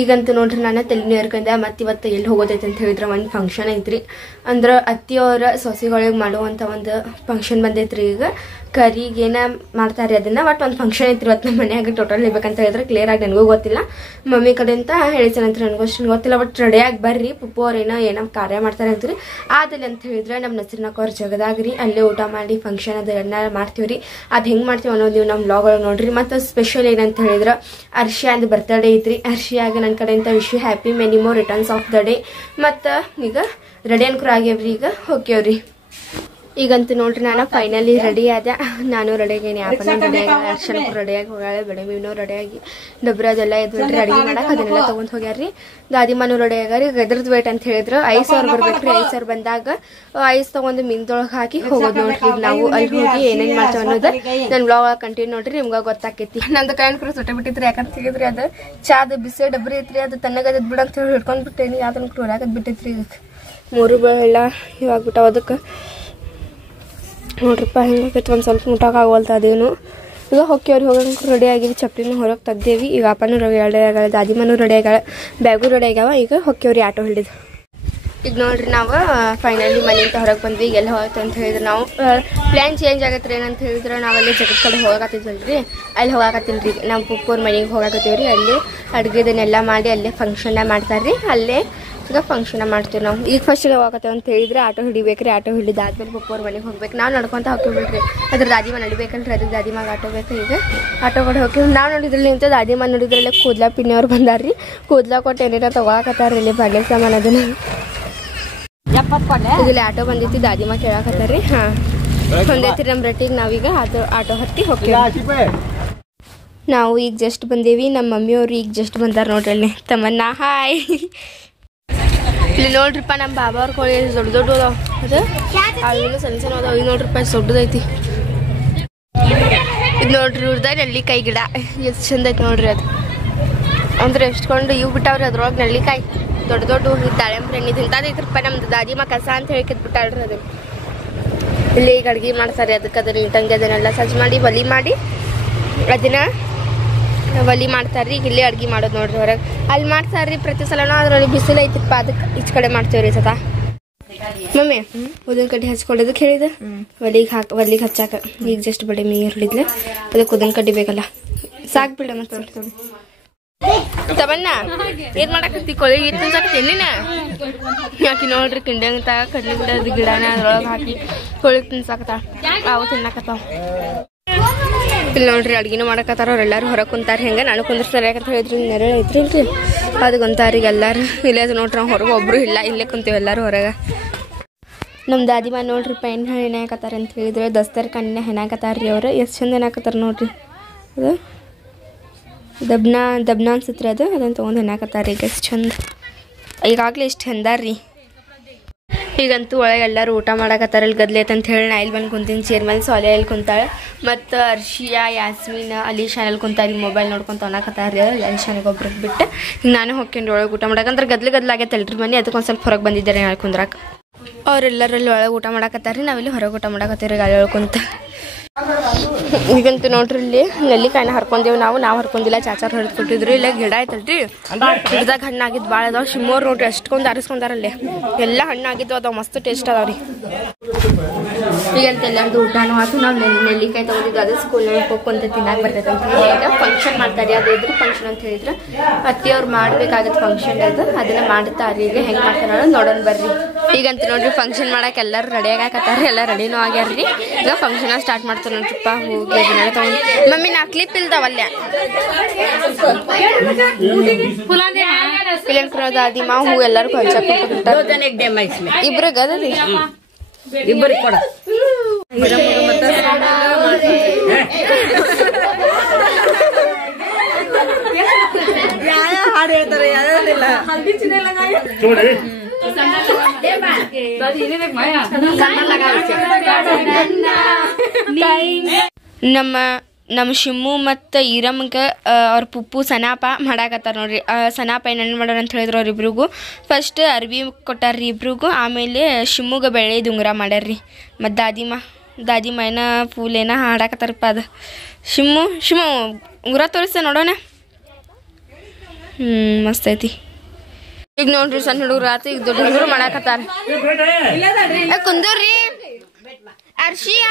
ಈಗಂತೂ ನೋಡ್ರಿ ನಾನು ತಲೆ ಹೇರ್ಕೊಂಡೆ ಮತ್ತು ಇವತ್ತು ಎಲ್ಲಿ ಹೋಗೋದೈತೆ ಅಂತ ಹೇಳಿದ್ರೆ ಒಂದು ಫಂಕ್ಷನ್ ಐತ್ರಿ. ಅಂದ್ರೆ ಅತ್ತಿಯವರ ಸೊಸೆಗಳಿಗೆ ಮಾಡುವಂಥ ಒಂದು ಫಂಕ್ಷನ್ ಬಂದೈತ್ರಿ. ಈಗ ಕರಿಗೆ ಏನ ಮಾಡ್ತಾರೆ ಅದನ್ನ ಒಟ್ಟು ಒಂದು ಫಂಕ್ಷನ್ ಐತ್ರಿ ಇವತ್ತು ನಮ್ಮ ಮನೆಯಾಗ. ಟೋಟಲ್ ಹೇಳ್ಬೇಕಂತ ಹೇಳಿದ್ರೆ ಕ್ಲಿಯರ್ ಆಗಿ ನನಗೂ ಗೊತ್ತಿಲ್ಲ, ಮಮ್ಮಿ ಕಡೆ ಅಂತ ಹೇಳಿಸನಂತ ನನಗೂ ಅಷ್ಟು ಗೊತ್ತಿಲ್ಲ. ಬಟ್ ರೆಡಿಯಾಗಿ ಬರ್ರಿ, ಪುಪ್ಪು ಅವ್ರು ಏನೋ ಕಾರ್ಯ ಮಾಡ್ತಾರೆ ಅಂತೀರಿ. ಆದಲ್ಲಿ ಅಂತ ಹೇಳಿದ್ರೆ ನಮ್ಮ ನಸರಿನಕ್ಕ ಅವ್ರ ಜಗದಾಗ್ರಿ ಅಲ್ಲೇ ಊಟ ಮಾಡಿ ಫಂಕ್ಷನ್ ಅದನ್ನ ಮಾಡ್ತೀವಿ ರೀ. ಅದು ಹೆಂಗೆ ಮಾಡ್ತೀವಿ ಅನ್ನೋದು ನೀವು ನಮ್ಮ ವ್ಲಾಗ್ ಒಳಗೆ ನೋಡ್ರಿ. ಮತ್ತು ಸ್ಪೆಷಲ್ ಏನಂತ ಹೇಳಿದ್ರೆ ಅರ್ಷಿಯಾ ಅಂದ್ ಬರ್ತಡೇ ಐತ್ರಿ. ಅರ್ಷಿಯಾಗ ನನ್ನ ಕಡೆಯಿಂದ wish you happy many more returns of the day. ಮತ್ತು ಈಗ ರೆಡಿ ಅನ್ಕೂರ ಆಗ್ಯಾವ್ರಿ, ಈಗ ಹೋಗ್ಯವ್ರಿ. ಈಗಂತೂ ನೋಡ್ರಿ ನಾನು ಫೈನಲಿ ರೆಡಿ ಆದ. ನಾನು ರೆಡಿಯಾಗೇನಿ, ಯಾಪನ ರೆಡಿಯಾಗಿ, ಅರ್ಶನಕ್ಕೂ ರೆಡಿಯಾಗಿ ಹೋಗ್ಯಾಳೆ, ಬೆಳೆ ಮೀನೂ ರೆಡಿಯಾಗಿ, ಡಬ್ರ ಅದೆಲ್ಲ ಇದ್ರಿ ಅಡುಗೆ ಮಾಡಕ್ಕೆ ಅದನ್ನೆಲ್ಲ ತೊಗೊಂಡು ಹೋಗ್ಯಾರ್ರಿ. ದಾದಿಮನೂ ರೆಡಿ ಆಗ್ಯಾರಿ. ಎದ್ರದ್ದು ವೇಟ್ ಅಂತ ಹೇಳಿದ್ರು 5,000 ಬರ್ಬೇಕ್ರಿ. 5,000 ಬಂದಾಗ ಐಸ್ ತೊಗೊಂಡು ಮೀನ್ದೊಳಗೆ ಹಾಕಿ ಹೋಗೋದು ನೋಡ್ರಿ. ಈಗ ನಾವು ಅಲ್ಲಿ ಹೋಗಿ ಏನೇನು ಮಾಡ್ತೇವೆ ಅನ್ನೋದು ನನ್ನ ವ್ಲಾಗ್ ಕಂಟಿನ್ಯೂ ನೋಡ್ರಿ, ನಿಮ್ಗೆ ಗೊತ್ತಾಕೈತಿ. ನಂದು ಕೈಯನ್ನು ಕೂಡ ಸುಟ್ಟ ಬಿಟ್ಟಿದ್ರಿ, ಯಾಕಂತ ಹೇಳಿದ್ರಿ ಅದು ಚಾದ ಬಿಸಿ ಡಬ್ರಿ ಐತ್ರಿ, ಅದು ತಣ್ಣಗದ ಬಿಡ ಅಂತ ಹೇಳಿ ಹಿಡ್ಕೊಂಡು ಬಿಟ್ಟೇನಿ. ಅದನ್ನು ಕೂಡ ಹೊರಗದ್ ಬಿಟ್ಟೈತ್ರಿ. ಮೂರು ಬೆಳೆಲ್ಲ ಇವಾಗ್ಬಿಟ್ಟಾವ. ಅದಕ್ಕೆ ನೋಡ್ರಿಪ್ಪ ಹೆಂಗಾಗೈತೆ, ಒಂದು ಸ್ವಲ್ಪ ಮುಟ್ಟಕ್ಕೆ ಆಗವಲ್ತ ಅದೇನು. ಈಗ ಹೊಕ್ಕಿಯವ್ರು ಹೋಗಂಗೆ ರೆಡಿ ಆಗಿವಿ, ಚಪ್ಪಲಿನೂ ಹೊರಗೆ ತೆಗ್ದೇವಿ. ಈಗ ಅಪ್ಪನೂ ರೆಡಿ ಆಗ್ಯಾಳ, ದಾದಿಮನೂ ರೆಡಿ ಆಗ್ಯಾಳ, ಬ್ಯಾಗು ರೆಡಿ ಆಗ್ಯಾವ. ಈಗ ಹೊಕ್ಕಿಯವ್ರಿ ಆಟೋ ಹಿಡಿದು. ಈಗ ನೋಡ್ರಿ ನಾವು ಫೈನಲಿ ಮನೆಯಿಂದ ಹೊರಗೆ ಬಂದ್ವಿ. ಈಗ ಎಲ್ಲ ಹೋಗತ್ತೆ ಅಂತ ಹೇಳಿದ್ರೆ ನಾವು ಪ್ಲ್ಯಾನ್ ಚೇಂಜ್ ಆಗತ್ತೆ ರೀ. ಏನಂತ ಹೇಳಿದ್ರೆ ನಾವಲ್ಲಿ ಜಗತ್ ಕಡೆ ಹೋಗಕತ್ತಿದ್ವಲ್ರಿ, ಅಲ್ಲಿ ಹೋಗಾಕತ್ತೀನಿ ರೀ. ನಮ್ಮ ಪುಪ್ಪವ್ರ ಮನೆಗೆ ಹೋಗಾಕತ್ತೀವಿ ರೀ. ಅಲ್ಲಿ ಅಡುಗೆದನ್ನೆಲ್ಲ ಮಾಡಿ ಅಲ್ಲೇ ಫಂಕ್ಷನ್ನ ಮಾಡ್ತಾರೆ ರೀ. ಅಲ್ಲೇ ಈಗ ಫಂಕ್ಷನ್ ಮಾಡ್ತೀವಿ ನಾವು. ಈಗ ಫಸ್ಟಿಗೆ ಹೋಗತ್ತೇವೆ ಅಂತ ಹೇಳಿದ್ರೆ ಆಟೋ ಹಿಡಿಬೇಕ್ರಿ. ಆಟೋ ಹಿಡಿದಾದ್ಮೇಲೆ ಪುಪ್ಪವ್ರ ಮನೆಗೆ ಹೋಗ್ಬೇಕು. ನಾವು ನಡ್ಕೊಂತ ಹೋಗ್ಬಿಡ್ರಿ, ಅದ್ರ ದಾದಿಮ ನಡಿಬೇಕಲ್ರಿ, ಅದ್ರ ದಾದಿಮಾಗ ಆಟೋ ಬೇಕು. ಈಗ ಆಟೋ ಕೊಟ್ಟು ಹೋಗ್ತೀವಿ. ನಾವು ನೋಡಿದ್ರಲ್ಲಿ ನಿಂತ ದಾದಿಮ ನೋಡಿದ್ರಲ್ಲೇ ಕೂದ್ಲಾ ಪಿನ್ನಿಯವ್ರು ಬಂದಾರ್ರಿ. ಕೂದ್ಲಾ ಕೊಟ್ಟು ಏನೇನೋ ತೊಗೊಳಕತ್ತಾರ್ರಿ ಇಲ್ಲಿ ಬಾಗಿಲು ಸಾಮಾನು ಅದನ್ನ. ಇಲ್ಲಿ ಆಟೋ ಬಂದೈತಿ, ದಾದಿಮ ಕೇಳಾಕತ್ತಾರ್ರಿ. ಹಾಂ ಬಂದೈತಿ ನಮ್ಮ ರೆಟ್ಟಿಗೆ. ನಾವೀಗ ಆಟೋ ಹತ್ತಿ ಹೋಗ್ತೀವಿ. ನಾವು ಈಗ ಜಸ್ಟ್ ಬಂದೇವಿ. ನಮ್ಮ ಮಮ್ಮಿಯವ್ರು ಈಗ ಜಸ್ಟ್ ಬಂದಾರ ನೋಡ್ರಿ. ಅಲ್ಲಿ ತಮ್ಮನ್ನ ಹಾಯ್. ಇಲ್ಲಿ ನೋಡ್ರಿಪ್ಪ ನಮ್ಮ ಬಾಬಾ ಅವ್ರ ಕೋಳಿ ದೊಡ್ಡ ದೊಡ್ಡ ಅದಾವ. ಅದು ಅಲ್ಲಿ ಸಣ್ಣ ಸಣ್ಣ ಅದಾವ. ಈಗ ನೋಡ್ರಿಪ್ಪ ದೊಡ್ಡದೈತಿ. ಇದು ನೋಡ್ರಿ ಇವ್ರದ ನೆಲ್ಲಿಕಾಯಿ ಗಿಡ ಎಷ್ಟು ಚಂದ ಐತಿ ನೋಡ್ರಿ. ಅದು ಅಂದ್ರೆ ಎಷ್ಟ್ಕೊಂಡು ಇವು ಬಿಟ್ಟಾವ್ರಿ ಅದ್ರೊಳಗೆ ನೆಲ್ಲಿಕಾಯಿ ದೊಡ್ಡ ದೊಡ್ಡ ದಾಳಿಂಬ್ರೆ ಹಣ್ಣು ತಿಂತದೈತ್ರಪ್ಪ. ನಮ್ದು ದಾದಿಮ ಕಸ ಅಂತ ಹೇಳಿ ಬಿಟ್ಟಾಳ್ರಿ. ಅದು ಇಲ್ಲಿ ಈಗ ಅಡ್ಗೆ ಮಾಡ್ತಾರೆ. ಅದಕ್ಕೆ ಅದನ್ನ ಇಟ್ಟಂಗೆ ಅದನ್ನೆಲ್ಲ ಸಜ್ಜು ಮಾಡಿ ಒಲಿ ಮಾಡಿ ಅದನ್ನ ಒಲಿ ಮಾಡ್ತಾರ್ರಿ. ಈಗ ಇಲ್ಲೇ ಅಡ್ಗೆ ಮಾಡೋದು ನೋಡ್ರಿ. ಹೊರಗೆ ಅಲ್ಲಿ ಮಾಡ್ತಾರ್ರಿ ಪ್ರತಿ ಸಲನೂ. ಅದ್ರಲ್ಲಿ ಬಿಸಿಲು ಐತಿಪ್ಪ, ಅದಕ್ಕೆ ಈಚ ಕಡೆ ಮಾಡ್ತೇವ್ರಿ ಸತ. ಮಮ್ಮಿ ಉದಿನ ಕಡ್ಡಿ ಹಚ್ಕೊಳ್ಳೋದಕ್ಕೆ ಹೇಳಿದ ಒಲಿಗೆ ಹಚ್ಚಾಕ. ಈಗ ಜಸ್ಟ್ ಬಡಿ ನೀರು ಹಿಡಿದ್ಲೆ, ಅದಕ್ಕೆ ಉದಿನ ಕಡ್ಡಿ ಬೇಕಲ್ಲ. ಸಾಕ್ ಬಿಡ ಮತ್ತೆ ತಮನ್ನ ಏನ್ ಮಾಡಕತ್ತಿ? ಕೊಳಿಗೆ ಇಟ್ಟು ತಿನ್ಸಾಕತ್ತಿ ನೀನ? ಯಾಕೆ ನೋಡ್ರಿ ಕಿಂಡಂತ ಕಡ್ಲಿ ಗಿಡದ ಗಿಡನ ಅದ್ರೊಳಗೆ ಹಾಕಿ ಕೊಳಿಗೆ ತಿನ್ಸಾಕತ್ತ. ಅವು ತಿನ್ನಾಕತ್ತಾವ. ಇಲ್ಲಿ ನೋಡ್ರಿ ಅಡ್ಗಿನೂ ಮಾಡಕತ್ತಾರ. ಅವ್ರೆಲ್ಲರೂ ಹೊರಗೆ ಕುಂತಾರ. ಹೆಂಗೆ ನಾನು ಕುಂದಿರ್ತಾರೆ ಯಾಕಂತ ಹೇಳಿದ್ರಿ ನೆರಳು ಐತ್ರಿ ಅದು ಕುಂತಾರೀಗ ಎಲ್ಲಾರು. ಇಲ್ಲೇ ಅದು ನೋಡ್ರಿ ನಾವು ಹೊರಗೆ ಒಬ್ರು ಇಲ್ಲ, ಇಲ್ಲೇ ಕುಂತೀವಿ ಎಲ್ಲರೂ ಹೊರಗೆ. ನಮ್ಮ ದಾದಿಮ ನೋಡ್ರಿಪ್ಪ ಏನು ಹೆಣಾಕತ್ತಾರ ಅಂತ ಹೇಳಿದ್ರೆ ದಸ್ತರ್ ಕಣ್ಣಿನ ಹೆಣಾಕತ್ತಾರ್ರಿ ಅವ್ರು. ಎಷ್ಟು ಚಂದ ಹೆಣಾಕತ್ತಾರ ನೋಡ್ರಿ. ಅದು ದಬ್ನ ಅನ್ಸತ್ರಿ. ಅದನ್ನು ತೊಗೊಂಡು ಹೆಣಾಕತ್ತಾರ. ಈಗ ಎಷ್ಟು ಚಂದ, ಈಗಾಗಲೇ ಇಷ್ಟು ಚಂದಾರ್ರಿ. ಈಗಂತೂ ಒಳಗೆ ಎಲ್ಲರೂ ಊಟ ಮಾಡಕತ್ತಾರ. ಇಲ್ಲಿ ಗದ್ಲೈತೆ ಅಂತ ಹೇಳಿ ನಾ ಇಲ್ಲಿ ಬಂದು ಕುಂತೀನಿ ಚೇರ್ ಮೇಲೆ. ಸೊಲೆ ಇಲ್ಲಿ ಕುಂತಾಳೆ. ಮತ್ತು ಅರ್ಷಿಯಾ, ಯಾಸ್ಮಿನ್, ಅಲೀಶಾನಲ್ಲಿ ಕುಂತಾರಿ ಮೊಬೈಲ್ ನೋಡ್ಕೊಂತ ಅನ್ನಕತ್ತಾರ. ಅಲೀಶಾನಿಗೆ ಒಬ್ರಿಗೆ ಬಿಟ್ಟು ಈಗ ನಾನು ಹೋಗ್ಕೊಂಡು ಒಳಗೆ ಊಟ ಮಾಡಕಂದ್ರೆ ಗದ್ಲಾಗೈತಲ್ರಿ ಮನೆ. ಅದಕ್ಕೆ ಒಂದು ಸ್ವಲ್ಪ ಹೊರಗೆ ಬಂದಿದ್ದಾರೆ ನಾಳೆ ಕುಂದ್ರಾಕ. ಅವರೆಲ್ಲರಲ್ಲಿ ಒಳಗೆ ಊಟ ಮಾಡಕತ್ತಾರ್ರಿ. ನಾವಿಲ್ಲಿ ಹೊರಗೆ ಊಟ ಮಾಡಕತ್ತೀವಿ ಗಾಳಿ ಒಳಗೆ. ಈಗಂತೂ ನೋಡ್ರಿ ಇಲ್ಲಿ ನೆಲ್ಲಿಕಾಯಿನ ಹರ್ಕೊಂಡೇವು ನಾವು ಹರ್ಕೊಂಡಿಲ್ಲ, ಚಾಚಾರ್ ಹೊರಗೆ ಕೊಟ್ಟಿದ್ರು. ಇಲ್ಲ ಗಿಡ ಐತಲ್ರಿ, ಗಿಡದಾಗ ಹಣ್ಣಾಗಿದ್ದು ಭಾಳ ಅದಾವ. ಶಿಮ್ಮೋರು ನೋಡ್ರಿ ಅಷ್ಟೊಂದು ಅರಸ್ಕೊಂಡಾರಲ್ಲಿ ಎಲ್ಲ ಹಣ್ಣಾಗಿದ್ದು ಅದಾವ. ಮಸ್ತ್ ಟೇಸ್ಟ್ ಅದಾವ್ರಿ. ಈಗಂತ ಎಲ್ಲರದು ಊಟನೂ ಆಯ್ತು. ನಾವು ನೆಲ್ಲಿಕಾಯಿ ತೊಗೊಂಡಿದ್ದು ಅದು ಸ್ಕೂಲ್ನಾಗ ಹೋಗ್ಕೊಂತ ತಿನ್ನಾಕ ಬರ್ತೈತೆ ಅಂತ ಹೇಳಿ ಈಗ ಫಂಕ್ಷನ್ ಮಾಡ್ತಾರೆ. ಅದು ಇದ್ರ ಫಂಕ್ಷನ್ ಅಂತ ಹೇಳಿದ್ರೆ ಅತ್ತಿಯವ್ರು ಮಾಡ್ಬೇಕಾಗತ್ತೆ ಫಂಕ್ಷನ್. ಅದನ್ನ ಮಾಡ್ತಾರೆ. ಈಗ ಹೆಂಗೆ ಮಾಡ್ತಾರೆ ನೋಡೋಣ ಬರ್ರಿ. ಈಗಂತ ನೋಡ್ರಿ ಫಂಕ್ಷನ್ ಮಾಡಕ್ಕೆ ಎಲ್ಲರೂ ರೆಡಿ ಆಗಾಕತ್ತಾರೆ. ಎಲ್ಲ ರೆಡಿನೂ ಆಗ್ಯಾರ್ರಿ. ಈಗ ಫಂಕ್ಷನ್ ಸ್ಟಾರ್ಟ್ ಮಾಡ್ತಾರೆ ನೋಡ್ರಿಪ್ಪ. ಹೋಗಿ ಅದನ್ನೆಲ್ಲ ತಗೊಂಡು ಮಮ್ಮಿ ನಾ ಕ್ಲಿಪ್ ಇಲ್ದಾವಲ್ಲ ಇಲ್ಲಂಕ್ರ ದಾದಿಮಾ ಹೂ ಎಲ್ಲರೂ ಹಂಚಕ್ ಇಬ್ರಿಗೆ ಅದರಿ ಇಬ್ಬರಿಗೆ ಕೊಡ ಹಾಡು ಹೇಳ್ತಾರೆ ಯಾವ್ದಿಲ್ಲ. ನಮ್ಮ ಶಿಮ್ಮು ಮತ್ತು ಈರಮ್ಗೆ ಅವ್ರ ಪುಪ್ಪು ಸನಾಪ ಮಾಡಾಕತ್ತಾರ ನೋಡ್ರಿ. ಸನಾಪ ಏನೇನು ಮಾಡೋಣ ಅಂತ ಹೇಳಿದ್ರು ಅವ್ರಿಬ್ರಿಗೂ. ಫಸ್ಟ್ ಅರ್ಬಿ ಕೊಟ್ಟಾರ್ರಿ ಇಬ್ರಿಗೂ. ಆಮೇಲೆ ಶಿಮ್ಮುಗೆ ಬೆಳೆ ಉಂಗುರ ಮಾಡ್ಯಾರ್ರಿ. ಮತ್ತು ದಾದಿಮ ಏನ ಫೂಲ್ ಏನ ಹಾಡಾಕತ್ತಾರಪ್ಪ. ಅದು ಶಿಮ್ಮು ಉಂಗುರ ತೋರಿಸ್ತೆ ನೋಡೋಣ. ಮಸ್ತ್ ಐತಿ. ಈಗ ನೋಡ್ರಿ ಸಣ್ಣ ಹುಡುಗರು ಆತ, ಈಗ ದೊಡ್ಡ ಹುಡುಗರು ಮಾಡಾಕತ್ತಾರ. ಕುಂದೂರ್ರಿ ಅರ್ಶಿಯ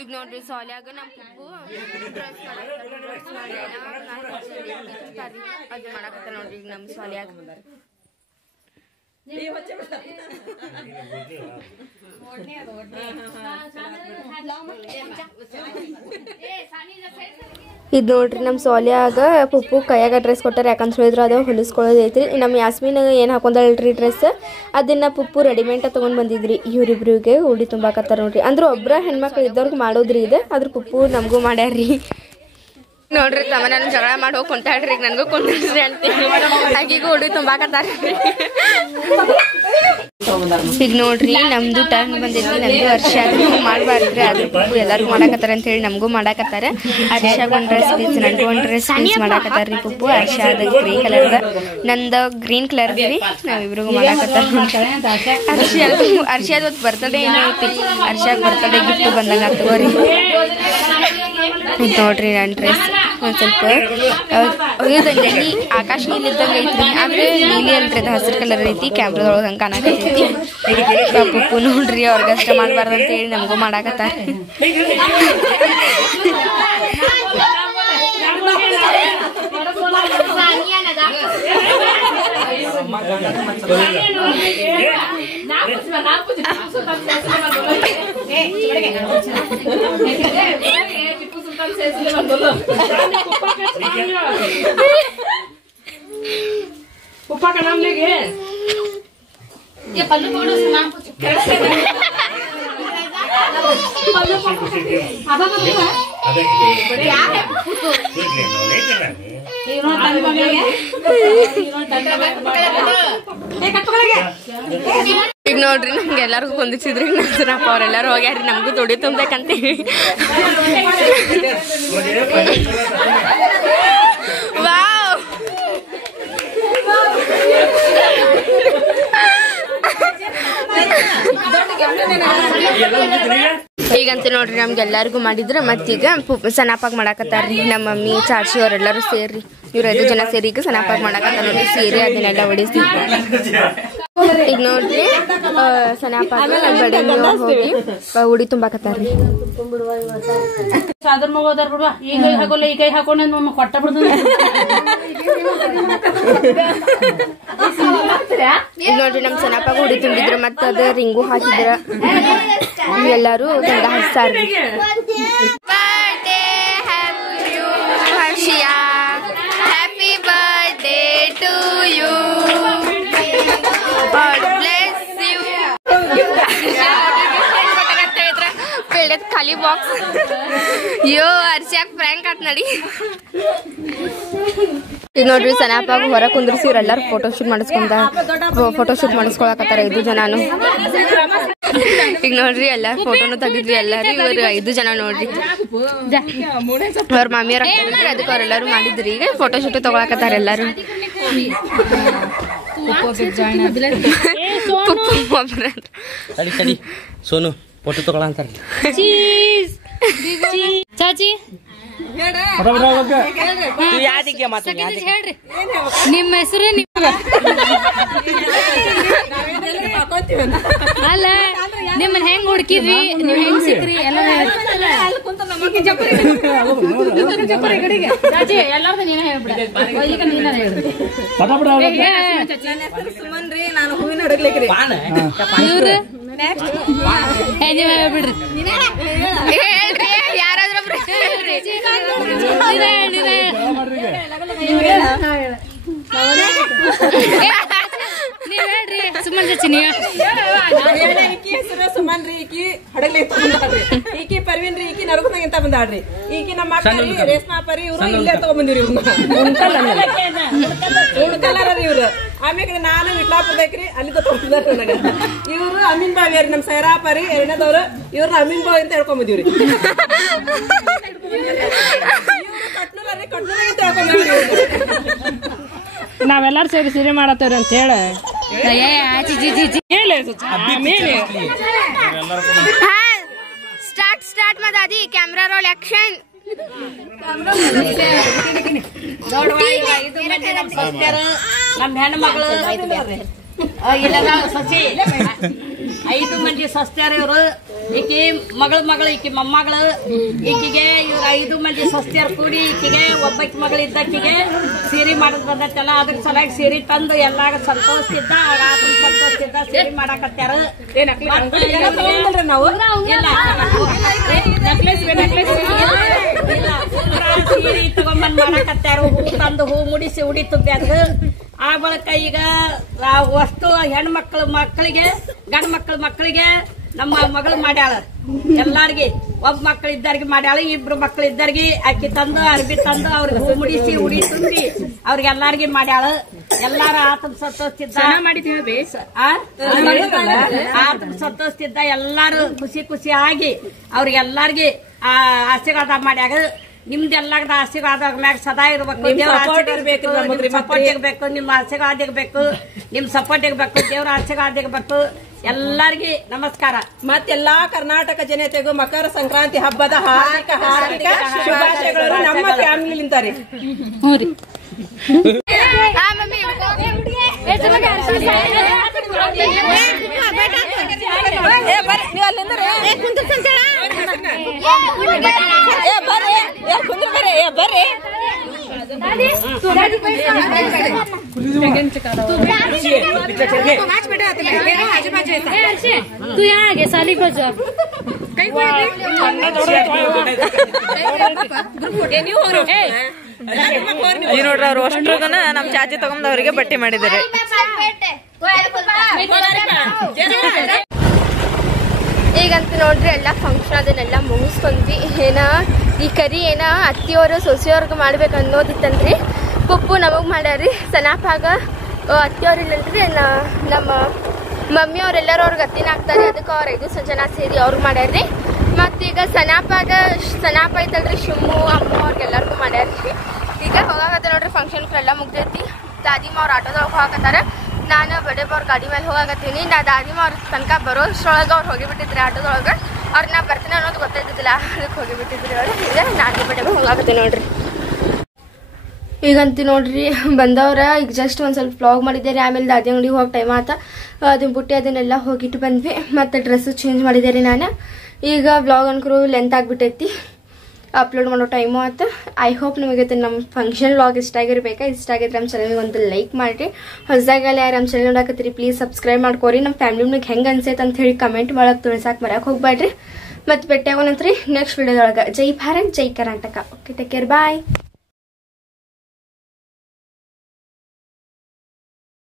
ಈಗ ನೋಡ್ರಿ ಸಾಲ್ಯಾಗ ನಮ್ ಪಪ್ಪು ಅದು ಮಾಡಾಕತ್ತಾರ ನೋಡ್ರಿ ಈಗ ನಮ್ ಸಾಲ್ಯಾಗ. ಇದು ನೋಡ್ರಿ ನಮ್ಮ ಸೋಲ್ಯಾಗ ಪುಪ್ಪು ಕೈಯಾಗ ಡ್ರೆಸ್ ಕೊಟ್ಟಾರ, ಯಾಕಂತ ಹೇಳಿದ್ರೆ ಅದು ಹೊಲಿಸ್ಕೊಳ್ಳೋದೈತ್ರಿ. ನಮ್ಮ ಯಾಸ್ಮಿನ್ ಏನು ಹಾಕೊಂಡಲ್ರಿ ಡ್ರೆಸ್, ಅದನ್ನ ಪುಪ್ಪು ರೆಡಿಮೇಡ್ ತೊಗೊಂಡು ಬಂದಿದ್ರಿ. ಇವ್ರಿಬ್ರಿಗೆ ಉಡಿ ತುಂಬಾಕತ್ತಾರ ನೋಡ್ರಿ. ಅಂದ್ರೆ ಒಬ್ಬರ ಹೆಣ್ಮಕ್ಳು ಇದ್ದವ್ರಿಗೆ ಮಾಡೋದ್ರಿ ಇದೆ, ಅದ್ರ ಪುಪ್ಪು ನಮಗೂ ಮಾಡ್ಯಾರ್ರಿ. ನೋಡ್ರಿ ತಮ್ಮ ನಾನು ಜಗಳ ಮಾಡಿ ಹೋಗಿ ಕೊಂಟಾಡ್ರಿ, ಈಗ ನನಗೂ ಕೊಂಡ್ರಿ ಅಂತೇಳಿ ಆಕಿಗೂ ಉಡಿ ತುಂಬಾಕತ್ತಾರ. ಈಗ ನೋಡ್ರಿ ನಮ್ದು ಟರ್ನ್ ಬಂದೈತಿ, ನಮ್ದು ವರ್ಷ ಆದ್ರೂ ಮಾಡಬಾರ್ದ್ರಿ, ಅದ್ರ ಪುಪ್ಪು ಎಲ್ಲರಿಗೂ ಮಾಡಾಕತ್ತಾರ ಅಂತ ಹೇಳಿ ನಮಗೂ ಮಾಡಾಕತ್ತಾರ. ಹರ್ಷಾಗ ಒಂದು ಡ್ರೆಸ್ ಪೀಸ್, ನನಗೂ ಒಂದು ಡ್ರೆಸ್ ಪೀಸ್ ಮಾಡಾಕತ್ತಾರ್ರಿ ಪುಪ್ಪು. ಹರ್ಷಾದ ಗ್ರೀ ಕಲರ್ದ, ನಂದು ಗ್ರೀನ್ ಕಲರ್ ರೀ, ನಾವಿಬ್ರಿಗೂ ಮಾಡಾಕತ್ತಾರ. ಹರ್ಷಾದ ಒಂದು ಬರ್ತಡೇ ಏನೋ ಐತಿ, ಹರ್ಷಾಗ ಬರ್ತಡೇ ಗಿಫ್ಟ್ ಬಂದಂಗ ತಗೋರಿ. ನೋಡ್ರಿ ನನ್ನ ಡ್ರೆಸ್ ಒಂದು ಸ್ವಲ್ಪ ನೀಲಿ ಆಕಾಶ ನೀಲಿ ಇದ್ದಂಗೆ ಐತ್ರಿ, ಆದ್ರೆ ನೀಲಿ ಅಲ್ರಿ, ಅದು ಹಸಿರು ಕಲರ್ ಐತಿ. ಕ್ಯಾಮ್ರಾದೊಳಗೆ ಹಂಗೆ ಕಾಣಕತ್ತೈತಿ. ಪಪ್ಪು ನೋಡ್ರಿ ಅವ್ರಿಗಷ್ಟ ಮಾಡಬಾರ್ದು ಅಂತ ಹೇಳಿ ನಮಗೂ ಮಾಡಾಕತ್ತಾರ. पप्पा का नाम लेके ये पल्लू पकड़ो से नाम पूछ पल्लू आधा तो नहीं है क्या है इन्होंने तंग पकड़ गया ए कट पकड़ गया ಈಗ ನೋಡ್ರಿ ನಮ್ಗೆ ಎಲ್ಲರಿಗೂ ಹೊಂದಿಸಿದ್ರಿ ನರಪ್ಪ ಅವರೆಲ್ಲರೂ ಹೋಗ್ಯಾರಿ, ನಮಗೂ ದುಡಿ ತುಂಬಬೇಕಂತೀವಿ. ವಾವ್ ಈಗಂತ ನೋಡ್ರಿ ನಮ್ಗೆಲ್ಲರಿಗೂ ಮಾಡಿದ್ರೆ ಮತ್ತೀಗ ಸನಾಪಾಗ ಮಾಡಾಕತ್ತಾರ್ರಿ. ನಮ್ಮ ಮಮ್ಮಿ ಚಾಚಿ ಅವರೆಲ್ಲರೂ ಸೇರ್ರಿ, ಇವ್ರು 5 ಜನ ಸೇರಿ ಈಗ ಸನಾಪಾಗ ಮಾಡಾಕತ್ತಾರ ನೋಡ್ರಿ. ಸೇರಿ ಅದನ್ನೆಲ್ಲ ಹೊಡಿಸಿ ಈಗ ನೋಡ್ರಿ ಸನಾಪಾಗ ಬಡಿ ಹೋಗಿ ಉಡಿ ತುಂಬಾಕತ್ತಾರ್ರಿ. ಸಾದರ್ ಮಗ ಹೋದಾರ ಬಿಡುವ, ಈ ಕೈ ಹಾಕೋಲ್ಲ ಈ ಕೈ ಹಾಕೊಂಡ ನಮ್ಮ ಕೊಟ್ಟ ಬಿಡ್ದು. ಈಗ ನೋಡ್ರಿ ನಮ್ ಸನಾಪಾಗ ಉಡಿ ತುಂಬಿದ್ರ, ಮತ್ತ ಅದ ರಿಂಗು ಹಾಕಿದ್ರ, ಎಲ್ಲಾರು ಗಂಡ ಹಚ್ಚಾರ್ರಿ. Happy birthday to you, God bless you. ಖಾಲಿ ಬಾಕ್ಸ್. ಯೋ ಹರ್ಷಾಗ ಫ್ರ್ಯಾಂಕ್ ಆತ್ ನಡಿ. ಈಗ ನೋಡ್ರಿ ಸನಾಪಾಗ ಹೊರ ಕುಂದ್ರಿಸಿ ಇವ್ರೆಲ್ಲಾರು ಫೋಟೋಶೂಟ್ ಮಾಡಿಸ್ಕೊಳಕತ್ತಾರ 5 ಜನಾನು. ಈಗ ನೋಡ್ರಿ ಎಲ್ಲಾರು ಫೋಟೋನು ತೆಗಿದ್ರಿ, ಎಲ್ಲಾರು ಇವ್ರು 5 ಜನ ನೋಡ್ರಿ. ಅವ್ರ ಮಾಮಿಯವ್ರ ಆಗ್ತಾರಿದ್ರಿ, ಅದಕ್ಕೆ ಅವ್ರೆಲ್ಲಾರು ಮಾಡಿದ್ರಿ. ಈಗ ಫೋಟೋಶೂಟ್ ತಗೊಳಕತ್ತಾರ ಎಲ್ಲಾರು. ಸೋನು ಫೋಟೋ ತಗೊಳ ಅಂತಾರ. ಚಾಚಿ ಹೇಳ್ರಿ ನಿಮ್ಮ ಹೆಸರು ಅಲ್ಲ, ನಿಮ್ಮನ್ನ ಹೆಂಗ್ ಹುಡುಕಿದ್ವಿ, ನೀವ್ ಹೆಂಗ್ ಸಿಕ್ರಿ ಎಲ್ಲ ಎಲ್ಲಾರ್ದು ನೀನೇ ಹೇಳ್ಬಿಡ. ಈಗ ನೀನೇ ಹೇಳ್ರಿ. ಸುಮನ್ರಿ, ನಾನು ಹೂವಿನ ಹಡಗ್ಲಿಕ್ರಿ. ಇವ್ರು ನೀವ್ ಹೇಳ್ಬಿಡ್ರಿ. ಯಾರಾದ್ರೊಬ್ರು ನೀವ್ ಹೇಳ್ರಿ ಸುಮನ್ ಚಾಚಿ. ನೀವು ಈಕಿ ಹೆಸರು ಸುಮನ್ರಿ, ಈಕಿ ಹಡಗ್ಲಿ ಬಂದಾಡ್ರಿ. ಈಕಿ ಪರ್ವೀನ್ ರೀ, ಈಕಿ ನರಗುಂದಂತ ಬಂದಾಡ್ರಿ. ಈಕಿ ನಮ್ಮ ಅಕ್ಕರಿ ರೇಷ್ಮಾ ಪರಿ, ಇವ್ರು ಇಲ್ಲೇ ತಗೊಂಡ್ಬಂದಿವ್ರಿ. ಉಣ್ಕಲ್ಲಾರ ಇವ್ರು. ಆಮೇಲೆ ನಾನು ವಿಟ್ಲಾಪುರದಕ್ರಿ, ಅಲ್ಲಿ ತಗೊಂಡ್ಬಂದಾರ ನನಗ. ಇವ್ರು ಅಮೀನ್ ಬಾವಿ ರೀ, ನಮ್ ಸೈರಾ ಪರಿ 2ನೇದವ್ರು. ಇವ್ರನ್ನ ಅಮೀನ್ ಬಾವಿ ಅಂತ ಹೇಳ್ಕೊಂಬಂದಿವ್ರಿ. ಕಟ್ನೂರ ಅಂತ ಹೇಳ್ಕೊಂಬಂದಿವ್ರಿ. ನಾವೆಲ್ಲಾರು ಸೇರಿ ಸೀರೆ ಮಾಡತ್ತೇವ್ರಿ ಅಂತ ಹೇಳ ಸ್ಟಾರ್ಟ್ स्टार्ट में दादी कैमरा रोल एक्शन ನಮ್ಮ ಹೆಣ್ಣು ಮಗಳು ಇಲ್ಲ ಸಸಿ 5 ಮಂದಿ ಸಸ್ತ್ಯಾರ ಇವರು ಈಕಿ ಮಗಳು ಈಕಿ ಮೊಮ್ಮಗಳು ಈಕಿಗೆ ಇವ್ರ 5 ಮಂದಿ ಸಸ್ತ್ಯಾರ ಕೂಡಿ ಈಕಿಗೆ ಒಬ್ಬಾಕಿ ಮಗಳು ಇದ್ದಕ್ಕಿಗೆ ಸೀರೆ ಮಾಡೋದ್ ಬಂದತ್ತಲ್ಲ ಅದ್ರ ಸಲುವಾಗಿ ಸೀರೆ ತಂದು ಎಲ್ಲಾಗ ಸಂತೋಷಿದ್ದ ಸಂತೋಷಿದ್ದ ಸೀರೆ ಮಾಡಾಕತ್ಯಾರ ನಾವು ಸೀರೆ ತಗೊಂಬಂದ್ ಮಾಡಾಕತ್ಯಾರ ಹೂ ತಂದು ಹೂ ಮುಡಿಸಿ ಉಡಿ ತುಂಬ್ಯಾದ್ರು ಆ ಬಳಕ ಈಗ ಅಷ್ಟು ಹೆಣ್ಮಕ್ಳು ಮಕ್ಕಳಿಗೆ ಗಂಡ ಮಕ್ಕಳಿಗೆ ನಮ್ಮ ಮಗಳು ಮಾಡ್ಯಾಳ ಎಲ್ಲಾರ್ಗಿ ಒಬ್ಬ ಮಕ್ಳು ಇದ್ದಾರ್ಗಿ ಮಾಡ್ಯಾಳ 2 ಮಕ್ಳು ಇದ್ದಾರ್ಗಿ ಅಕ್ಕಿ ತಂದು ಅರ್ಬಿ ತಂದು ಅವ್ರಿಗೆ ಹೂ ಮುಡಿಸಿ ಉಡಿ ತುಂಬಿ ಅವ್ರಿಗೆಲ್ಲಾರ್ಗಿ ಮಾಡ್ಯಾಳ ಎಲ್ಲಾರ ಆತನ ಸಂತೋಷಿದ್ದ ಆತನ ಸಂತೋಷಿದ್ದ ಎಲ್ಲಾರು ಖುಷಿ ಆಗಿ ಅವ್ರಿಗೆಲ್ಲಾರ್ಗಿ ಆಶೀರ್ವಾದ ಮಾಡ್ಯಾಗ ನಿಮ್ದೆಲ್ಲಾರ್ದ ಆಶೀರ್ವಾದ ಮ್ಯಾಗ ಸದಾ ಇರ್ಬೇಕು ಸಪೋರ್ಟ್ ಇರ್ಬೇಕು ನಿಮ್ಮ ಆಶೀರ್ವಾದ ಇರ್ಬೇಕು ನಿಮ್ ಸಪೋರ್ಟ್ ಇರ್ಬೇಕು ದೇವ್ರ ಆಶೀರ್ವಾದ ಇರ್ಬೇಕು ಎಲ್ಲಾರ್ಗಿ ನಮಸ್ಕಾರ ಮತ್ತೆಲ್ಲಾ ಕರ್ನಾಟಕ ಜನತೆಗೂ ಮಕರ ಸಂಕ್ರಾಂತಿ ಹಬ್ಬದ ಹಾರ್ದಿಕ ಶುಭಾಶಯಗಳು ನಮ್ಮ ಫ್ಯಾಮಿಲಿಂದ ರೀ. तू यहाँ आगे साली को जो ಈ ನೋಡ್ರಿ ಅವ್ರು ಅಷ್ಟ್ರಗನ ನಮ್ ಚಾಚಿ ತಗೊಂಡವ್ರಿಗೆ ಬಟ್ಟೆ ಮಾಡಿದ್ದಾರೆ. ಈಗಂತ ನೋಡ್ರಿ ಎಲ್ಲ ಫಂಕ್ಷನ್ ಅದನ್ನೆಲ್ಲ ಮುಗಿಸ್ಕೊಂಡ್ವಿ. ಈ ಕರಿ ಅತ್ತಿಯವರು ಸೊಸೆಯವ್ರಿಗೆ ಮಾಡ್ಬೇಕು ಅನ್ನೋದಿತ್ತಂದ್ರಿ. ಪಪ್ಪು ನಮಗ್ ಮಾಡ್ಯಾರಿ. ಸನಾಪಾಗ ಅತ್ತಿಯವ್ರು ಇಲ್ಲಂತ್ರಿ ನಮ್ಮ ಮಮ್ಮಿಯವ್ರೆಲ್ಲರೂ ಅವ್ರಿಗೆ ಅತ್ತಿನ ಹಾಕ್ತಾರೆ. ಅದಕ್ಕೆ ಅವ್ರ 5 ಜನ ಸೇರಿ ಅವ್ರಿಗೆ ಮಾಡ್ಯಾರ್ರಿ. ಮತ್ತೀಗ ಸನಾಪ ಐತಲ್ರಿ ಶಿಮ್ಮು ಅಮ್ಮ ಅವ್ರಿಗೆಲ್ಲರಿಗೂ ಮಾಡ್ಯಾರ್ರಿ. ಈಗ ಹೋಗಾಕತ್ತ ನೋಡ್ರಿ ಫಂಕ್ಷನ್ಗಳೆಲ್ಲ ಮುಗ್ದೈತಿ. ದಾದಿಮ ಅವ್ರ ಆಟೋದೊಳಗೆ ಹೋಗಾಕತ್ತಾರ. ನಾನು ಬಡೇಬ ಅವ್ರ ಗಾಡಿ ಮೇಲೆ ಹೋಗಾಕತ್ತೀನಿ. ದಾದಿಮ ಅವ್ರ ತನಕ ಬರೋಷ್ಟ್ರೊಳಗೆ ಅವ್ರು ಹೋಗಿಬಿಟ್ಟಿದ್ರಿ ಆಟೋದೊಳಗೆ. ಅವ್ರನ್ನ ಬರ್ತೀನಿ ಅನ್ನೋದು ಗೊತ್ತಾಯ್ತಿದ್ದಿಲ್ಲ, ಅದಕ್ಕೆ ಹೋಗಿಬಿಟ್ಟಿದ್ರಿ ಅವ್ರು. ಈಗ ನಾನು ಬಡೇಬ ಹೋಗಾಕತ್ತೀನಿ ನೋಡ್ರಿ. ಈಗಂತ ನೋಡ್ರಿ ಬಂದವ್ರ ಈಗ ಜಸ್ಟ್ ಒಂದು ಸ್ವಲ್ಪ ವ್ಲಾಗ್ ಮಾಡಿದ್ದಾರೆ. ಆಮೇಲೆ ದಾದಿ ಅಂಗಡಿಗೆ ಹೋಗಿ ಟೈಮ್ ಆತ ಅದನ್ನ ಬುಟ್ಟಿ ಅದನ್ನೆಲ್ಲ ಹೋಗಿಟ್ಟು ಬಂದ್ವಿ. ಮತ್ತು ಡ್ರೆಸ್ಸು ಚೇಂಜ್ ಮಾಡಿದ್ದಾರೆ. ನಾನು ಈಗ ವ್ಲಾಗ್ ಅನ್ಕರು ಲೆಂತ್ ಆಗಿಬಿಟ್ಟೈತಿ, ಅಪ್ಲೋಡ್ ಮಾಡೋ ಟೈಮು ಆಯ್ತು. ಐ ಹೋಪ್ ನಿಮಗೆ ನಮ್ಮ ಫಂಕ್ಷನ್ ವ್ಲಾಗ್ ಇಷ್ಟ ಆಗಿರ್ಬೇಕಾ. ಇಷ್ಟ ಆಗಿದ್ರೆ ನಮ್ಮ ಚಾನಲ್ಗೆ ಒಂದು ಲೈಕ್ ಮಾಡಿರಿ. ಹೊಸದಾಗೆಲ್ಲ ಯಾರು ನಮ್ಮ ಚಾನಲ್ ನೋಡಕತ್ತೀರಿ ಪ್ಲೀಸ್ ಸಬ್ಸ್ಕ್ರೈಬ್ ಮಾಡ್ಕೋರಿ. ನಮ್ಮ ಫ್ಯಾಮಿಲಿಗೆ ಹೆಂಗೆ ಅನ್ಸೈತೆ ಅಂತ ಹೇಳಿ ಕಮೆಂಟ್ ಮಾಡಕ್ಕೆ ತಿಳಿಸಕ್ಕೆ ಮರ್ಯಾಕೆ ಹೋಗ್ಬೇಡ್ರಿ. ಮತ್ತು ಭೇಟಿಯಾಗೋಣಂತ್ರಿ ನೆಕ್ಸ್ಟ್ ವಿಡಿಯೋದೊಳಗೆ. ಜೈ ಭಾರತ್ ಜೈ ಕರ್ನಾಟಕ. ಓಕೆ ಟೇಕ್ ಕೇರ್ ಬಾಯ್.